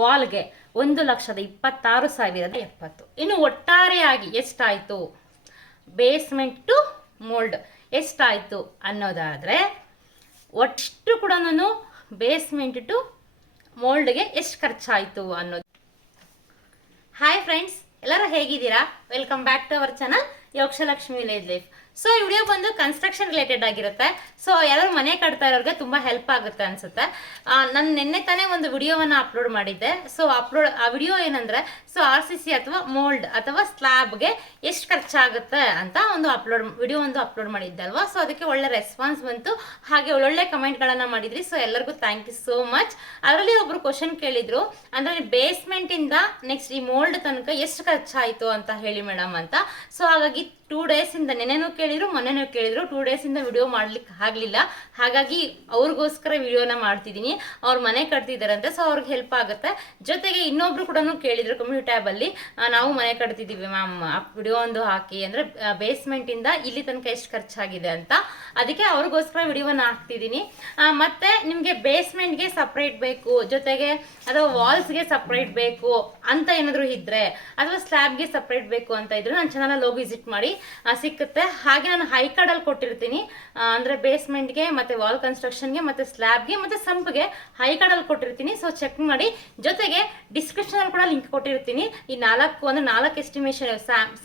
ವಾಲ್ಗೆ 1,26,070. ಇನ್ನು ಒಟ್ಟಾರೆಯಾಗಿ ಎಷ್ಟಾಯಿತು, ಬೇಸ್ಮೆಂಟ್ ಟು ಮೋಲ್ಡ್ ಎಷ್ಟಾಯಿತು ಅನ್ನೋದಾದರೆ, ಒಟ್ಟು ಕೂಡ ಬೇಸ್ಮೆಂಟ್ ಟು ಮೋಲ್ಡ್ಗೆ ಎಷ್ಟು ಖರ್ಚಾಯಿತು ಅನ್ನೋದು. ಹಾಯ್ ಫ್ರೆಂಡ್ಸ್, ಎಲ್ಲರೂ ಹೇಗಿದ್ದೀರಾ? Welcome back to our channel Yokshalakshmi village life. So ಈ ವಿಡಿಯೋ ಬಂದು ಕನ್ಸ್ಟ್ರಕ್ಷನ್ ರಿಲೇಟೆಡ್ ಆಗಿರುತ್ತೆ. ಸೊ ಎಲ್ಲರೂ ಮನೆ ಕಟ್ತಾ ಇರೋರಿಗೆ ತುಂಬ ಹೆಲ್ಪ್ ಆಗುತ್ತೆ ಅನ್ಸುತ್ತೆ. ನಾನು ನಿನ್ನೆ ತಾನೇ ಒಂದು ವಿಡಿಯೋವನ್ನು ಅಪ್ಲೋಡ್ ಮಾಡಿದ್ದೆ. ಸೊ ಆ ವಿಡಿಯೋ ಏನಂದರೆ, ಸೊ RCC ಅಥವಾ ಮೋಲ್ಡ್ ಅಥವಾ ಸ್ಲ್ಯಾಬ್ಗೆ ಎಷ್ಟು ಖರ್ಚಾಗುತ್ತೆ ಅಂತ ಒಂದು ವಿಡಿಯೋ ಅಪ್ಲೋಡ್ ಮಾಡಿದ್ದೆ ಅಲ್ವಾ. ಸೊ ಅದಕ್ಕೆ ಒಳ್ಳೆ ರೆಸ್ಪಾನ್ಸ್ ಬಂತು, ಹಾಗೆ ಒಳ್ಳೊಳ್ಳೆ ಕಮೆಂಟ್ಗಳನ್ನು ಮಾಡಿದ್ರಿ. ಸೊ ಎಲ್ಲರಿಗೂ ಥ್ಯಾಂಕ್ ಯು ಸೋ ಮಚ್. ಅದರಲ್ಲಿ ಒಬ್ರು ಕ್ವಶನ್ ಕೇಳಿದ್ರು, ಅಂದರೆ ಬೇಸ್ಮೆಂಟಿಂದ ನೆಕ್ಸ್ಟ್ ಈ ಮೋಲ್ಡ್ ತನಕ ಎಷ್ಟು ಖರ್ಚಾಯಿತು ಅಂತ ಹೇಳಿ ಮೇಡಮ್ ಅಂತ. ಸೊ ಹಾಗಾಗಿ 2 ಡೇಸಿಂದ, ನೆನೆನೂ ಕೇಳಿದ್ರು ಮೊನ್ನೆನೂ ಕೇಳಿದ್ರು, 2 ಡೇಸಿಂದ ವಿಡಿಯೋ ಮಾಡ್ಲಿಕ್ಕೆ ಆಗಲಿಲ್ಲ. ಹಾಗಾಗಿ ಅವ್ರಿಗೋಸ್ಕರ ವಿಡಿಯೋನ ಮಾಡ್ತಿದ್ದೀನಿ. ಅವ್ರು ಮನೆ ಕಟ್ತಿದ್ದಾರಂತೆ, ಸೊ ಅವ್ರಿಗೆ ಹೆಲ್ಪ್ ಆಗುತ್ತೆ. ಜೊತೆಗೆ ಇನ್ನೊಬ್ರು ಕೂಡ ಕೇಳಿದ್ರು ಕಮ್ಯುನಿಟಿ ಟ್ಯಾಬಲ್ಲಿ, ನಾವು ಮನೆ ಕಟ್ತಿದ್ದೀವಿ ಮ್ಯಾಮ್, ವಿಡಿಯೋ ಒಂದು ಹಾಕಿ, ಅಂದರೆ ಬೇಸ್ಮೆಂಟಿಂದ ಇಲ್ಲಿ ತನಕ ಎಷ್ಟು ಖರ್ಚಾಗಿದೆ ಅಂತ. ಅದಕ್ಕೆ ಅವ್ರಿಗೋಸ್ಕರ ವಿಡಿಯೋನ ಹಾಕ್ತಿದ್ದೀನಿ. ಮತ್ತು ನಿಮಗೆ ಬೇಸ್ಮೆಂಟ್ಗೆ ಸಪ್ರೇಟ್ ಬೇಕು, ಜೊತೆಗೆ ಅಥವಾ ವಾಲ್ಸ್ಗೆ ಸಪ್ರೇಟ್ ಬೇಕು ಅಂತ ಏನಾದರೂ ಇದ್ದರೆ, ಅಥವಾ ಸ್ಲ್ಯಾಬ್ಗೆ ಸಪ್ರೇಟ್ ಬೇಕು ಅಂತ ಇದ್ರೆ ನನ್ನ ಚಾನಲಲ್ಲಿ ಹೋಗಿ ವಿಸಿಟ್ ಮಾಡಿ, ಸಿಕ್ಕುತ್ತೆ. ಹಾಗೆ ನಾನು ಹೈ ಕಾರ್ಡಲ್ಲಿ ಕೊಟ್ಟಿರ್ತೀನಿ, ಅಂದರೆ ಬೇಸ್ಮೆಂಟ್ಗೆ ಮತ್ತು ವಾಲ್ ಕನ್ಸ್ಟ್ರಕ್ಷನ್ಗೆ ಮತ್ತು ಸ್ಲ್ಯಾಬ್ಗೆ ಮತ್ತು ಸಂಪ್ಗೆ ಹೈ ಕಾರ್ಡಲ್ಲಿ ಕೊಟ್ಟಿರ್ತೀನಿ. ಸೊ ಚೆಕ್ ಮಾಡಿ. ಜೊತೆಗೆ ಡಿಸ್ಕ್ರಿಪ್ಷನಲ್ಲಿ ಕೂಡ ಲಿಂಕ್ ಕೊಟ್ಟಿರ್ತೀನಿ. ಈ 4 ಎಸ್ಟಿಮೇಷನ್,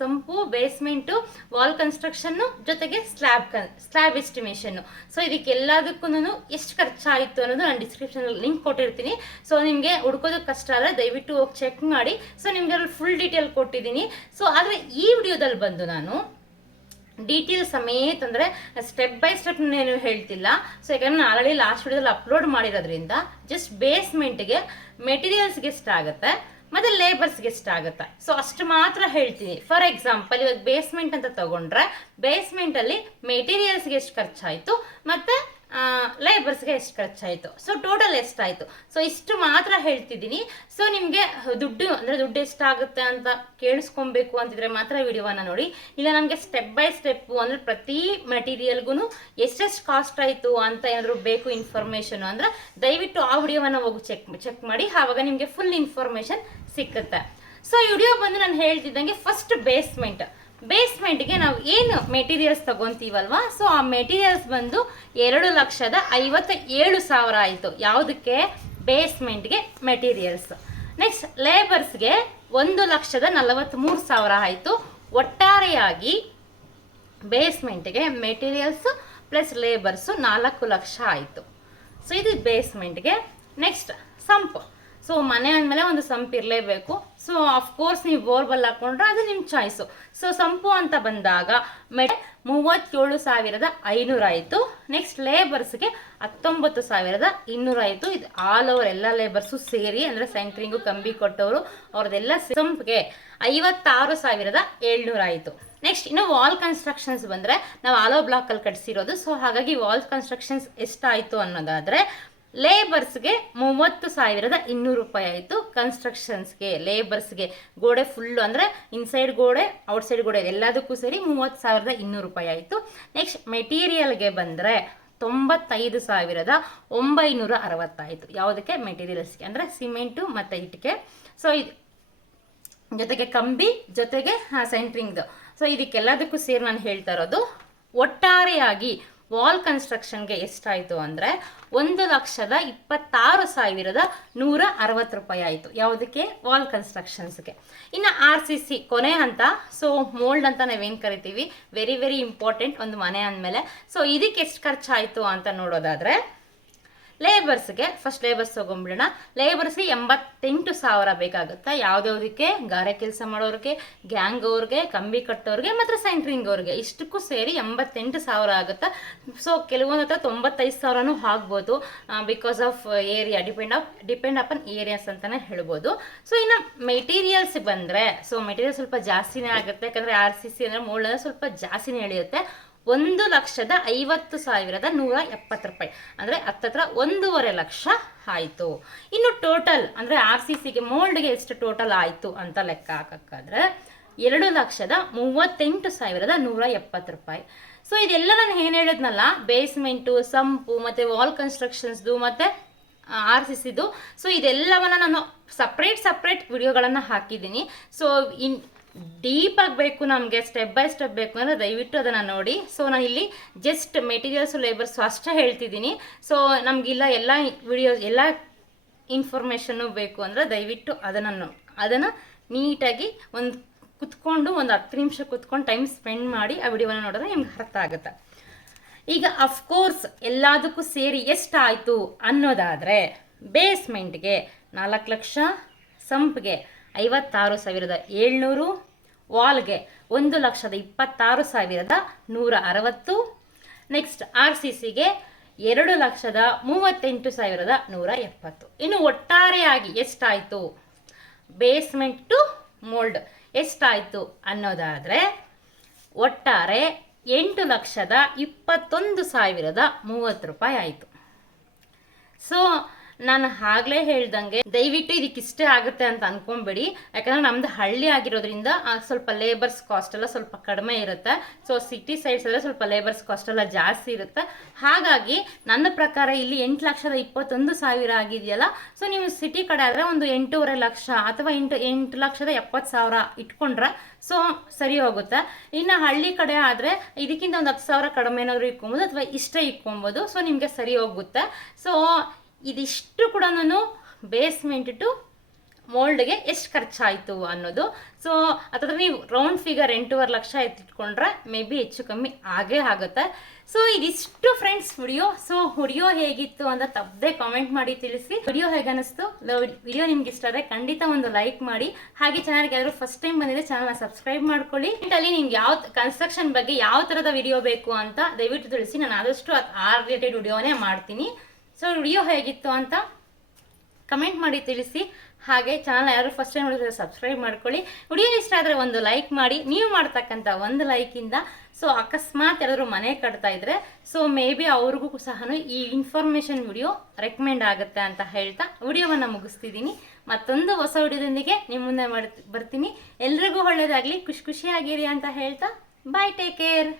ಸಂಪು, ಬೇಸ್ಮೆಂಟು, ವಾಲ್ ಕನ್ಸ್ಟ್ರಕ್ಷನ್ನು, ಜೊತೆಗೆ ಸ್ಲ್ಯಾಬ್ ಎಸ್ಟಿಮೇಷನ್ನು. ಸೊ ಇದಕ್ಕೆಲ್ಲದಕ್ಕೂ ಎಷ್ಟು ಖರ್ಚಾಯಿತು ಅನ್ನೋದು ನಾನು ಡಿಸ್ಕ್ರಿಪ್ಷನಲ್ಲಿ ಲಿಂಕ್ ಕೊಟ್ಟಿರ್ತೀನಿ. ಸೊ ನಿಮಗೆ ಹುಡ್ಕೋದಕ್ಕೆ ಕಷ್ಟ ಆದರೆ ದಯವಿಟ್ಟು ಹೋಗಿ ಚೆಕ್ ಮಾಡಿ. ಸೊ ನಿಮಗೆ ಅಲ್ಲಿ ಫುಲ್ ಡೀಟೇಲ್ ಕೊಟ್ಟಿದ್ದೀನಿ. ಸೊ ಆದರೆ ಈ ವಿಡಿಯೋದಲ್ಲಿ ಬಂದು ನಾನು ಡೀಟೇಲ್ ಸಮೇತ, ಅಂದರೆ ಸ್ಟೆಪ್ ಬೈ ಸ್ಟೆಪ್ ಏನು ಹೇಳ್ತಿಲ್ಲ. ಸೊ ಯಾಕಂದರೆ ನಾನು ಆಲ್ರೆಡಿ ಲಾಸ್ಟ್ ವಿಡಿಯೋದಲ್ಲಿ ಅಪ್ಲೋಡ್ ಮಾಡಿರೋದ್ರಿಂದ ಜಸ್ಟ್ ಬೇಸ್ಮೆಂಟ್ಗೆ ಮೆಟೀರಿಯಲ್ಸ್ಗೆ ಎಷ್ಟಾಗುತ್ತೆ ಮತ್ತು ಲೇಬರ್ಸ್ಗೆ ಎಷ್ಟಾಗುತ್ತೆ, ಸೊ ಅಷ್ಟು ಮಾತ್ರ ಹೇಳ್ತೀನಿ. ಫಾರ್ ಎಕ್ಸಾಂಪಲ್, ಇವಾಗ ಬೇಸ್ಮೆಂಟ್ ಅಂತ ತಗೊಂಡ್ರೆ ಬೇಸ್ಮೆಂಟಲ್ಲಿ ಮೆಟೀರಿಯಲ್ಸ್ಗೆ ಎಷ್ಟು ಖರ್ಚಾಯಿತು ಮತ್ತು ಲೇಬರ್ಸ್ಗೆ ಎಷ್ಟು ಖರ್ಚಾಯಿತು, ಸೊ ಟೋಟಲ್ ಎಷ್ಟಾಯಿತು, ಸೊ ಇಷ್ಟು ಮಾತ್ರ ಹೇಳ್ತಿದ್ದೀನಿ. ಸೊ ನಿಮಗೆ ದುಡ್ಡು ಎಷ್ಟಾಗುತ್ತೆ ಅಂತ ಕೇಳಿಸ್ಕೊಬೇಕು ಅಂತಿದ್ರೆ ಮಾತ್ರ ವಿಡಿಯೋವನ್ನು ನೋಡಿ. ಇಲ್ಲ ನಮಗೆ ಸ್ಟೆಪ್ ಬೈ ಸ್ಟೆಪ್ಪು, ಅಂದರೆ ಪ್ರತಿ ಮೆಟೀರಿಯಲ್ಗೂ ಎಷ್ಟೆಷ್ಟು ಕಾಸ್ಟ್ ಆಯಿತು ಅಂತ ಏನಾದರೂ ಬೇಕು ಇನ್ಫಾರ್ಮೇಷನ್ ಅಂದರೆ ದಯವಿಟ್ಟು ಆ ವಿಡಿಯೋವನ್ನು ಹೋಗಿ ಚೆಕ್ ಮಾಡಿ. ಆವಾಗ ನಿಮಗೆ ಫುಲ್ ಇನ್ಫಾರ್ಮೇಷನ್ ಸಿಕ್ಕುತ್ತೆ. ಸೊ ಈ ವಿಡಿಯೋ ಬಂದು ನಾನು ಹೇಳ್ತಿದ್ದಂಗೆ, ಫಸ್ಟ್ ಬೇಸ್ಮೆಂಟ್ಗೆ ನಾವು ಏನು ಮೆಟೀರಿಯಲ್ಸ್ ತಗೊತೀವಲ್ವಾ, ಸೊ ಆ ಮೆಟೀರಿಯಲ್ಸ್ ಬಂದು 2,57,000 ಆಯಿತು. ಯಾವುದಕ್ಕೆ? ಬೇಸ್ಮೆಂಟ್ಗೆ ಮೆಟೀರಿಯಲ್ಸ್. ನೆಕ್ಸ್ಟ್ ಲೇಬರ್ಸ್ಗೆ 1,43,000 ಆಯಿತು. ಒಟ್ಟಾರೆಯಾಗಿ ಬೇಸ್ಮೆಂಟ್ಗೆ ಮೆಟೀರಿಯಲ್ಸ್ ಪ್ಲಸ್ ಲೇಬರ್ಸು 4 ಲಕ್ಷ ಆಯಿತು. ಸೊ ಇದು ಬೇಸ್ಮೆಂಟ್ಗೆ. Next sump. ಸೊ ಮನೆ ಅಂದಮೇಲೆ ಒಂದು ಸಂಪ್ ಇರಲೇಬೇಕು. ಸೊ ಅಫ್ಕೋರ್ಸ್ ನೀವು ಬೋರ್ವೆಲ್ ಹಾಕೊಂಡ್ರೆ ಅದು ನಿಮ್ಮ ಚಾಯ್ಸು. ಸೊ ಸಂಪು ಅಂತ ಬಂದಾಗ 37,500 ಆಯಿತು. ನೆಕ್ಸ್ಟ್ ಲೇಬರ್ಸ್ಗೆ 19,200 ಆಯಿತು. ಇದು ಆಲ್ ಓವರ್ ಎಲ್ಲ ಲೇಬರ್ಸು ಸೇರಿ, ಅಂದರೆ ಸೆಂಟ್ರಿಂಗು, ಕಂಬಿ ಕೊಟ್ಟವರು ಅವ್ರದ್ದೆಲ್ಲ. ಸಂಪ್ಗೆ 56,700 ಆಯಿತು. ನೆಕ್ಸ್ಟ್ ಇನ್ನು ವಾಲ್ ಕನ್ಸ್ಟ್ರಕ್ಷನ್ಸ್ ಬಂದರೆ, ನಾವು ಆಲೋ ಬ್ಲಾಕಲ್ಲಿ ಕಟ್ಸಿರೋದು. ಸೊ ಹಾಗಾಗಿ ವಾಲ್ ಕನ್ಸ್ಟ್ರಕ್ಷನ್ಸ್ ಎಷ್ಟಾಯಿತು ಅನ್ನೋದಾದರೆ, ಲೇಬರ್ಸ್ಗೆ 30,200 ರೂಪಾಯಿ ಆಯಿತು. ಕನ್ಸ್ಟ್ರಕ್ಷನ್ಸ್ಗೆ, ಲೇಬರ್ಸ್ಗೆ, ಗೋಡೆ ಫುಲ್ಲು, ಅಂದರೆ ಇನ್ಸೈಡ್ ಗೋಡೆ ಔಟ್ಸೈಡ್ ಗೋಡೆ ಎಲ್ಲದಕ್ಕೂ ಸೇರಿ 30,200 ರೂಪಾಯಿ ಆಯಿತು. ನೆಕ್ಸ್ಟ್ ಮೆಟೀರಿಯಲ್ಗೆ ಬಂದರೆ 95,960 ಆಯಿತು. ಯಾವುದಕ್ಕೆ? ಮೆಟೀರಿಯಲ್ಸ್ಗೆ, ಅಂದರೆ ಸಿಮೆಂಟು ಮತ್ತು ಇಟ್ಟಿಗೆ. ಸೊ ಇದು ಜೊತೆಗೆ ಕಂಬಿ, ಜೊತೆಗೆ ಸೆಂಟ್ರಿಂಗ್ದು. ಸೊ ಇದಕ್ಕೆಲ್ಲದಕ್ಕೂ ಸೇರಿ ನಾನು ಹೇಳ್ತಾ ಇರೋದು. ಒಟ್ಟಾರೆಯಾಗಿ ವಾಲ್ ಕನ್ಸ್ಟ್ರಕ್ಷನ್ಗೆ ಎಷ್ಟಾಯಿತು ಅಂದರೆ 1,26,160 ರೂಪಾಯಿ ಆಯಿತು. ಯಾವುದಕ್ಕೆ? ವಾಲ್ ಕನ್ಸ್ಟ್ರಕ್ಷನ್ಸ್ಗೆ. ಇನ್ನು RCC ಕೊನೆ ಹಂತ. ಸೊ ಮೋಲ್ಡ್ ಅಂತ ನಾವೇನು ಕರಿತೀವಿ, ವೆರಿ ವೆರಿ ಇಂಪಾರ್ಟೆಂಟ್ ಒಂದು ಮನೆ ಅಂದಮೇಲೆ. ಸೊ ಇದಕ್ಕೆ ಎಷ್ಟು ಖರ್ಚಾಯಿತು ಅಂತ ನೋಡೋದಾದರೆ, ಲೇಬರ್ಸ್ಗೆ ಫಸ್ಟ್ ಲೇಬರ್ಸ್ ತೊಗೊಂಡ್ಬಿಡೋಣ. ಲೇಬರ್ಸ್ಗೆ 88,000 ಬೇಕಾಗುತ್ತೆ. ಯಾವುದ್ಯಾವುದಕ್ಕೆ? ಗಾರೆ ಕೆಲಸ ಮಾಡೋರಿಗೆ, ಗ್ಯಾಂಗ್ ಅವ್ರಿಗೆ, ಕಂಬಿ ಕಟ್ಟೋರಿಗೆ ಮತ್ತು ಸೆಂಟ್ರಿಂಗ್ ಅವ್ರಿಗೆ, ಇಷ್ಟಕ್ಕೂ ಸೇರಿ 88,000 ಆಗುತ್ತೆ. ಸೊ ಕೆಲವೊಂದು ಹತ್ರ 95,000 ಆಗ್ಬೋದು, because of area, depend upon areas ಅಂತಲೇ ಹೇಳ್ಬೋದು. ಸೊ ಇನ್ನು ಮೆಟೀರಿಯಲ್ಸ್ ಬಂದರೆ, ಸೊ ಮೆಟೀರಿಯಲ್ ಸ್ವಲ್ಪ ಜಾಸ್ತಿನೇ ಆಗುತ್ತೆ. ಯಾಕಂದರೆ RCC ಅಂದರೆ ಮೋಲ್ಡ್ ಅಂದರೆ ಸ್ವಲ್ಪ ಜಾಸ್ತಿನೇ ಎಳೆಯುತ್ತೆ. 1,50,170 ರೂಪಾಯಿ, ಅಂದರೆ ಹತ್ತತ್ರ 1.5 ಲಕ್ಷ ಆಯಿತು. ಇನ್ನು ಟೋಟಲ್ ಅಂದರೆ RCCಗೆ ಮೋಲ್ಡ್ಗೆ ಎಷ್ಟು ಟೋಟಲ್ ಆಯಿತು ಅಂತ ಲೆಕ್ಕ ಹಾಕೋಕ್ಕಾದ್ರೆ 2,38,170 ರೂಪಾಯಿ. ಸೊ ಇದೆಲ್ಲ ನಾನು ಏನು ಹೇಳಿದ್ನಲ್ಲ, ಬೇಸ್ಮೆಂಟು, ಸಂಪು ಮತ್ತು ವಾಲ್ ಕನ್ಸ್ಟ್ರಕ್ಷನ್ಸ್ದು ಮತ್ತು RCCದು. ಸೊ ಇದೆಲ್ಲವನ್ನು ನಾನು ಸಪ್ರೇಟ್ ವಿಡಿಯೋಗಳನ್ನು ಹಾಕಿದ್ದೀನಿ. ಸೊ ಡೀಪ್ ಆಗಬೇಕು ನಮಗೆ, ಸ್ಟೆಪ್ ಬೈ ಸ್ಟೆಪ್ ಬೇಕು ಅಂದರೆ ದಯವಿಟ್ಟು ಅದನ್ನು ನೋಡಿ. ಸೊ ನಾನು ಇಲ್ಲಿ ಜಸ್ಟ್ ಮೆಟೀರಿಯಲ್ಸು ಲೇಬರ್ಸು ಅಷ್ಟೇ ಹೇಳ್ತಿದ್ದೀನಿ. ಸೊ ನಮಗಿಲ್ಲ ಎಲ್ಲ ವಿಡಿಯೋಸ್ ಎಲ್ಲ ಇನ್ಫಾರ್ಮೇಷನ್ನು ಬೇಕು ಅಂದರೆ ದಯವಿಟ್ಟು ಅದನ್ನು ನೀಟಾಗಿ ಕುತ್ಕೊಂಡು ಒಂದು 10 ನಿಮಿಷ ಕುತ್ಕೊಂಡು ಟೈಮ್ ಸ್ಪೆಂಡ್ ಮಾಡಿ ಆ ವಿಡಿಯೋನ ನೋಡಿದ್ರೆ ನಿಮ್ಗೆ ಅರ್ಥ ಆಗುತ್ತೆ. ಈಗ ಅಫ್ಕೋರ್ಸ್ ಎಲ್ಲದಕ್ಕೂ ಸೇರಿ ಎಷ್ಟಾಯಿತು ಅನ್ನೋದಾದರೆ ಬೇಸ್ಮೆಂಟ್ಗೆ 4 ಲಕ್ಷ, ಸಂಪ್ಗೆ 56,700, ವಾಲ್ಗೆ 1,26,160, ನೆಕ್ಸ್ಟ್ RCCಗೆ 2,38,170. ಇನ್ನು ಒಟ್ಟಾರೆಯಾಗಿ ಎಷ್ಟಾಯಿತು ಬೇಸ್ಮೆಂಟ್ ಟು ಮೋಲ್ಡ್ ಎಷ್ಟಾಯಿತು ಅನ್ನೋದಾದರೆ ಒಟ್ಟಾರೆ 8,21,030 ರೂಪಾಯಿ ಆಯಿತು. ಸೊ ನಾನು ಆಗಲೇ ಹೇಳ್ದಂಗೆ ದಯವಿಟ್ಟು ಇದಕ್ಕಿಷ್ಟೇ ಆಗುತ್ತೆ ಅಂತ ಅನ್ಕೊಂಬೇಡಿ. ಯಾಕಂದರೆ ನಮ್ಮದು ಹಳ್ಳಿ ಆಗಿರೋದ್ರಿಂದ ಸ್ವಲ್ಪ ಲೇಬರ್ಸ್ ಕಾಸ್ಟ್ ಎಲ್ಲ ಸ್ವಲ್ಪ ಕಡಿಮೆ ಇರುತ್ತೆ. ಸೊ ಸಿಟಿ ಸೈಡ್ಸ್ ಎಲ್ಲ ಸ್ವಲ್ಪ ಲೇಬರ್ಸ್ ಕಾಸ್ಟ್ ಎಲ್ಲ ಜಾಸ್ತಿ ಇರುತ್ತೆ. ಹಾಗಾಗಿ ನನ್ನ ಪ್ರಕಾರ ಇಲ್ಲಿ 8,21,000 ಆಗಿದೆಯಲ್ಲ, ಸೊ ನೀವು ಸಿಟಿ ಕಡೆ ಆದರೆ ಒಂದು 8.5 ಲಕ್ಷ ಅಥವಾ 8,70,000 ಇಟ್ಕೊಂಡ್ರೆ ಸೊ ಸರಿ ಹೋಗುತ್ತೆ. ಇನ್ನು ಹಳ್ಳಿ ಕಡೆ ಆದರೆ ಇದಕ್ಕಿಂತ ಒಂದು 10,000 ಕಡಿಮೆ ಏನಾದರೂ ಇಟ್ಕೊಬೋದು ಅಥವಾ ಇಷ್ಟೇ ಇಟ್ಕೊಬೋದು. ಸೊ ನಿಮಗೆ ಸರಿ ಹೋಗುತ್ತೆ. ಸೊ ಇದಿಷ್ಟು ಕೂಡ ಬೇಸ್ಮೆಂಟ್ ಟು ಮೋಲ್ಡ್ಗೆ ಎಷ್ಟು ಖರ್ಚಾಯಿತು ಅನ್ನೋದು. ಸೊ ಅಥವಾ ನೀವು ರೌಂಡ್ ಫಿಗರ್ 8.5 ಲಕ್ಷ ಇಟ್ಕೊಂಡ್ರೆ ಮೇ ಬಿ ಹೆಚ್ಚು ಕಮ್ಮಿ ಆಗೇ ಆಗುತ್ತೆ. ಸೊ ಇದಿಷ್ಟು ಫ್ರೆಂಡ್ಸ್ ವಿಡಿಯೋ. ಸೊ ವಿಡಿಯೋ ಹೇಗಿತ್ತು ಅಂತ ತಪ್ಪದೆ ಕಾಮೆಂಟ್ ಮಾಡಿ ತಿಳಿಸಿ. ವಿಡಿಯೋ ಹೇಗೆ ಅನ್ನಿಸ್ತು, ವಿಡಿಯೋ ನಿಮ್ಗೆ ಇಷ್ಟ ಆದರೆ ಖಂಡಿತ ಒಂದು ಲೈಕ್ ಮಾಡಿ. ಹಾಗೆ ಚಾನಲ್ಗೆ ಯಾರು ಫಸ್ಟ್ ಟೈಮ್ ಬಂದಿದೆ ಚಾನಲ್ನ ಸಬ್ಸ್ಕ್ರೈಬ್ ಮಾಡ್ಕೊಳ್ಳಿ. ಅಲ್ಲಿ ನಿಮ್ಗೆ ಯಾವ ಕನ್ಸ್ಟ್ರಕ್ಷನ್ ಬಗ್ಗೆ ಯಾವ ಥರದ ವಿಡಿಯೋ ಬೇಕು ಅಂತ ದಯವಿಟ್ಟು ತಿಳಿಸಿ. ನಾನು ಆದಷ್ಟು ಆ ರಿಲೇಟೆಡ್ ವಿಡಿಯೋನೇ ಮಾಡ್ತೀನಿ. ಸೊ ವಿಡಿಯೋ ಹೇಗಿತ್ತು ಅಂತ ಕಮೆಂಟ್ ಮಾಡಿ ತಿಳಿಸಿ. ಹಾಗೆ ಚಾನಲ್ ಯಾರು ಫಸ್ಟ್ ಟೈಮ್ ನೋಡಿದ್ರೆ ಸಬ್ಸ್ಕ್ರೈಬ್ ಮಾಡ್ಕೊಳ್ಳಿ. ವಿಡಿಯೋ ಇಷ್ಟ ಆದರೆ ಒಂದು ಲೈಕ್ ಮಾಡಿ. ನೀವು ಮಾಡ್ತಕ್ಕಂಥ ಒಂದು ಲೈಕಿಂದ ಸೊ ಅಕಸ್ಮಾತ್ ಯಾರಾದರೂ ಮನೆ ಕಟ್ತಾ ಇದ್ರೆ ಸೊ ಮೇ ಬಿ ಅವ್ರಿಗೂ ಸಹ ಈ ಇನ್ಫಾರ್ಮೇಷನ್ ವಿಡಿಯೋ ರೆಕಮೆಂಡ್ ಆಗುತ್ತೆ ಅಂತ ಹೇಳ್ತಾ ವಿಡಿಯೋವನ್ನು ಮುಗಿಸ್ತಿದ್ದೀನಿ. ಮತ್ತೊಂದು ಹೊಸ ವಿಡಿಯೋದೊಂದಿಗೆ ನಿಮ್ಮ ಮುಂದೆ ಬರ್ತೀನಿ. ಎಲ್ರಿಗೂ ಒಳ್ಳೆಯದಾಗಲಿ, ಖುಷಿಯಾಗಿರಿ ಅಂತ ಹೇಳ್ತಾ ಬಾಯ್, ಟೇಕ್ ಕೇರ್.